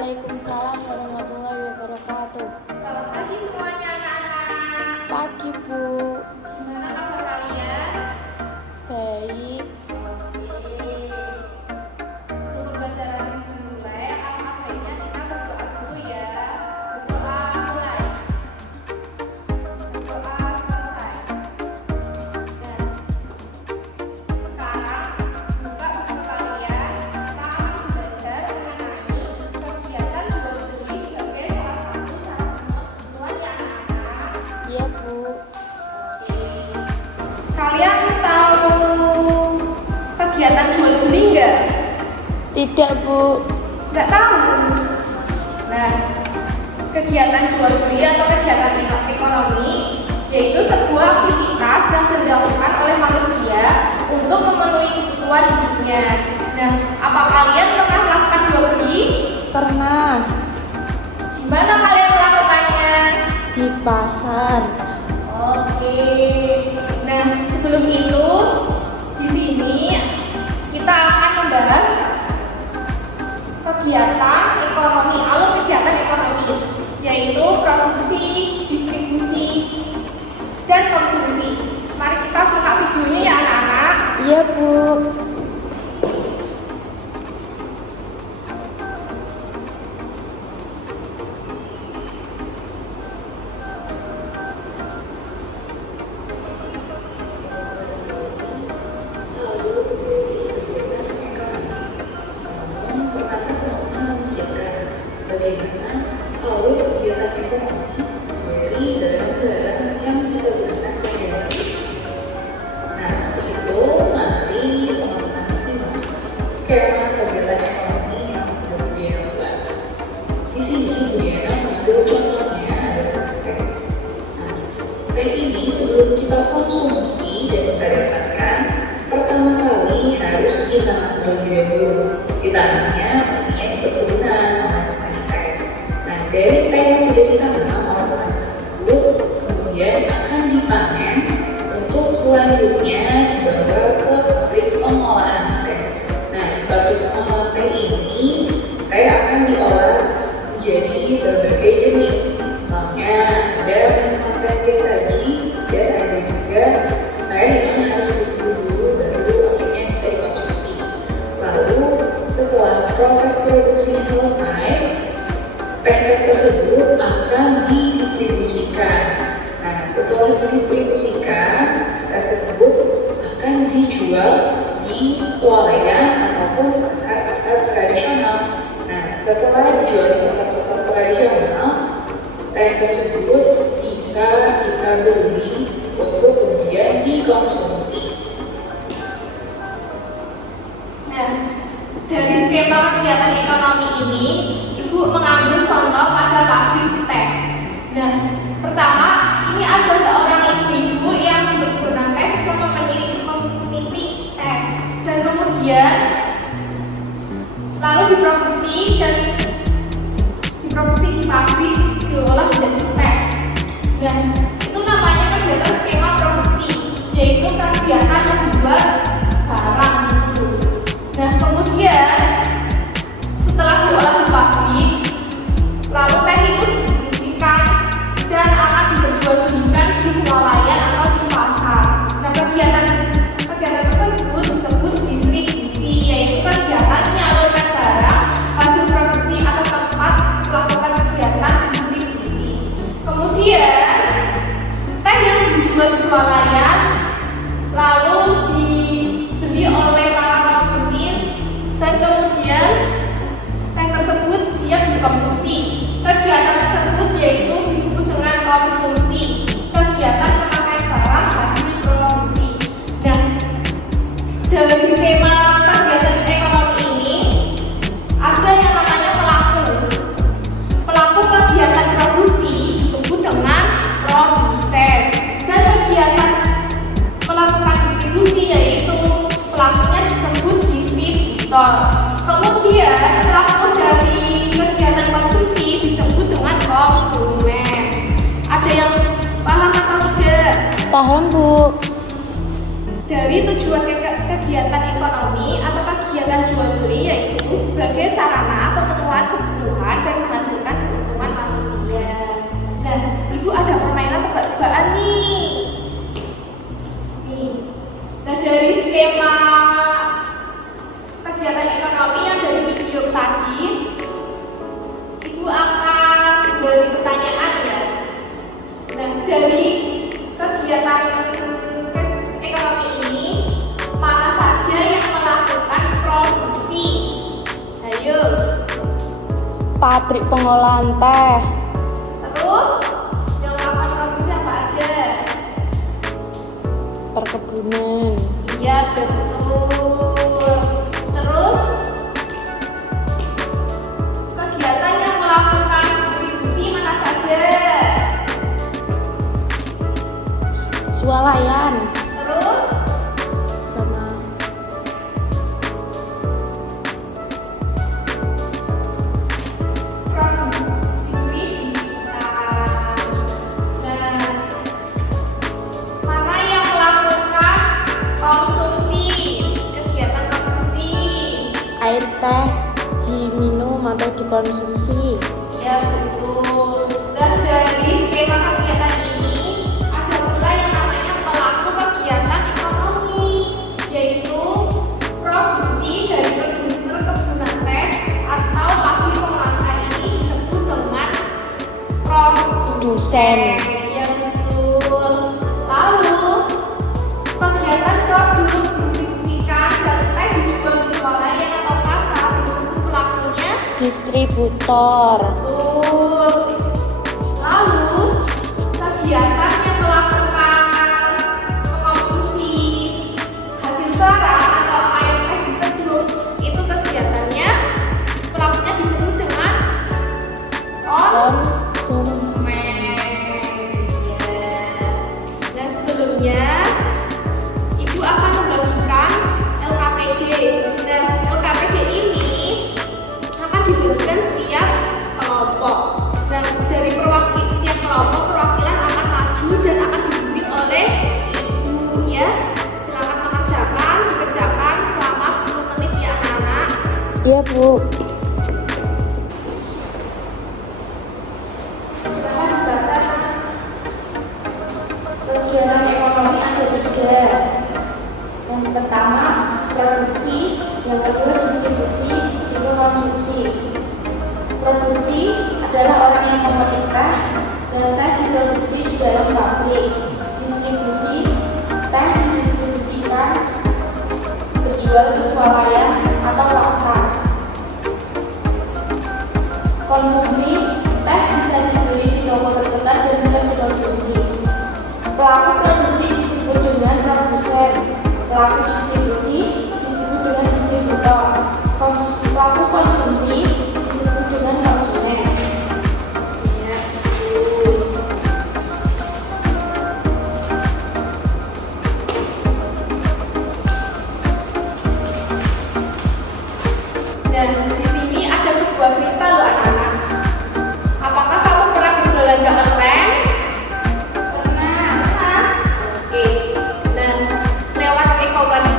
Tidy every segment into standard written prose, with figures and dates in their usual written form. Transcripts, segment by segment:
Waalaikumsalam warahmatullahi wabarakatuh. Selamat pagi semuanya anak-anak. Pagi Bu. Gimana kabar kalian? Baik. Sebelum pelajaran dimulai, alangkah baiknya kita berdoa dulu ya. Berdoa mulai. Berdoa selesai. Dan sekarang buka buku kalian. Kita akan belajar mengenai kegiatan jual beli sebagai salah satu cara pengetahuan ya anak-anak. Iya Bu. Kalian tahu kegiatan jual beli nggak? Tidak Bu. Nggak tahu. Nah, kegiatan jual beli atau kegiatan ekonomi yaitu sebuah aktivitas yang dilakukan oleh manusia untuk memenuhi kebutuhan hidupnya. Nah, apa kalian pernah melakukan jual beli? Pernah Gimana kalian melakukannya? di pasar. Oke. Nah, sebelum itu di sini kita akan membahas kegiatan ekonomi, alur kegiatan ekonomi, yaitu produksi, distribusi, dan konsumsi. Mari kita simak videonya ya anak-anak. Iya Bu. Bagaimana alur kegiatan ekonomi dari barang-barang yang kita gunakan sehari-hari. Nah, untuk itu mari teman-teman simak skema kegiatan ekonomi yang sudah Bu Diana buat. Di sini Bu Diana mengambil contohnya adalah teh. Nah, teh ini sebelum kita konsumsi dan kita dapatkan, pertama kali harus ditanam terlebih dahulu. Ditanamnya pastinya di perkebunan. Dari teh yang sudah ditanam oleh petani tersebut kemudian akan dipanen untuk selanjutnya dibawa ke pabrik pengolahan teh. Nah, di pabrik pengolahan teh ini teh akan diolah menjadi berbagai jenis. Misalnya ada minuman teh saji dan ada juga teh yang harus diseduh dulu baru akhirnya bisa dikonsumsi. Lalu setelah proses produksinya selesai, teh tersebut akan didistribusikan. Nah, setelah didistribusikan, teh tersebut akan dijual di swalayan ataupun pasar-pasar tradisional. Nah, setelah dijual di pasar-pasar tradisional, teh tersebut bisa kita beli untuk kemudian dikonsumsi. Nah, dari skema kegiatan ekonomi ini, Ibu mengambil contoh pada pabrik teh. Nah, pertama, ini ada seorang ibu-ibu yang berbenang teh untuk memiliki teh, dan kemudian lalu diproduksi di pabrik diolah menjadi teh. Dan itu namanya kegiatan skema produksi, yaitu kegiatan membuat barang gitu. Nah, kemudian setelah diolah di pabrik, lalu teh itu didistribusikan dan akan diperjualbelikan di swalayan atau di pasar. Nah, kegiatan tersebut disebut distribusi, yaitu kegiatan menyalurkan barang hasil produksi atau tempat melakukan kegiatan distribusi. Kemudian teh yang dijual di swalayan lalu dibeli oleh para konsumen dan kemudian teh tersebut siap dikonsumsi. Kegiatan tersebut yaitu disebut dengan konsumsi, kegiatan pemakaian barang hasil produksi. Dan dari skema kegiatan ekonomi ini ada yang namanya pelaku. Pelaku kegiatan produksi disebut dengan produsen, dan kegiatan melakukan distribusi yaitu pelakunya disebut distributor. Kemudian pelaku dari kegiatan konsumsi disebut dengan konsumen. Ada yang paham atau tidak? Paham Bu. Dari tujuan kegiatan ekonomi atau kegiatan jual beli yaitu sebagai sarana pemenuhan kebutuhan skema kegiatan ekonomi yang dari video tadi, Ibu akan beri pertanyaan ya. Nah, dari kegiatan ekonomi ini, mana saja yang melakukan produksi? Ayo. Pabrik pengolahan teh. Terus, yang melakukan produksi apa aja? Perkebunan. Iya, betul. Terus, kegiatan yang melakukan distribusi mana saja? Swalayan. Terus, Sama Nah, mana yang melakukan konsumsi? Kegiatan konsumsi. air teh diminum atau dikonsumsi. Ya betul. Dan dari skema kegiatan ini ada pula yang namanya pelaku kegiatan ekonomi, yaitu produksi dari perkebunan teh atau pabrik pengolahan teh ini disebut dengan produsen. Ya betul. Lalu kegiatan produk distribusikan dan teh dijual di swalayan atau pasar disebut pelakunya Distributor. betul. Lalu kegiatan yang melakukan konsumsi hasil barang atau AMF disebut itu kegiatannya pelakunya disebut dengan Konsumen. Dan sebelumnya Ibu akan membagikan LKPD. Nah, LKPD ini akan diberikan setiap kelompok. Dan dari setiap kelompok perwakilan akan maju dan akan dibimbing oleh Ibu ya. Silakan dikerjakan selama 10 menit ya anak-anak. Iya, Bu. Silakan dibaca. Kegiatan ekonomi ada 3. Yang pertama produksi, yang kedua distribusi, ketiga konsumsi. Produksi adalah orang yang memetik teh dan teh diproduksi di dalam pabrik. Distribusi, teh didistribusikan berjual di swalayan atau pasar. Konsumsi, teh bisa dibeli di toko terdekat dan bisa dikonsumsi. Pelaku produksi disebut dengan produsen, pelaku distribusi disebut dengan distributor, pelaku konsumsi disebut dengan konsumen. Ya, Dan di sini ada sebuah cerita loh anak-anak. Apakah kamu pernah berbelanja online? Pernah. Oke. Dan lewat e-commerce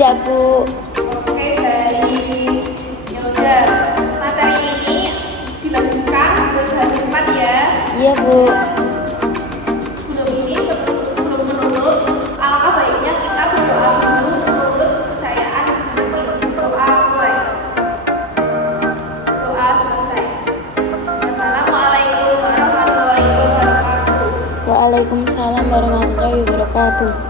Tidak, Bu. Oke, baik. Ya udah, materi ini dilanjutkan buat hari depan ya. Iya, Bu. Sebelum menutup, alangkah baiknya kita berdoa dulu untuk kepercayaan masing-masing. Doa mulai. Doa selesai. Wassalamualaikum warahmatullahi wabarakatuh. Waalaikumsalam warahmatullahi wabarakatuh.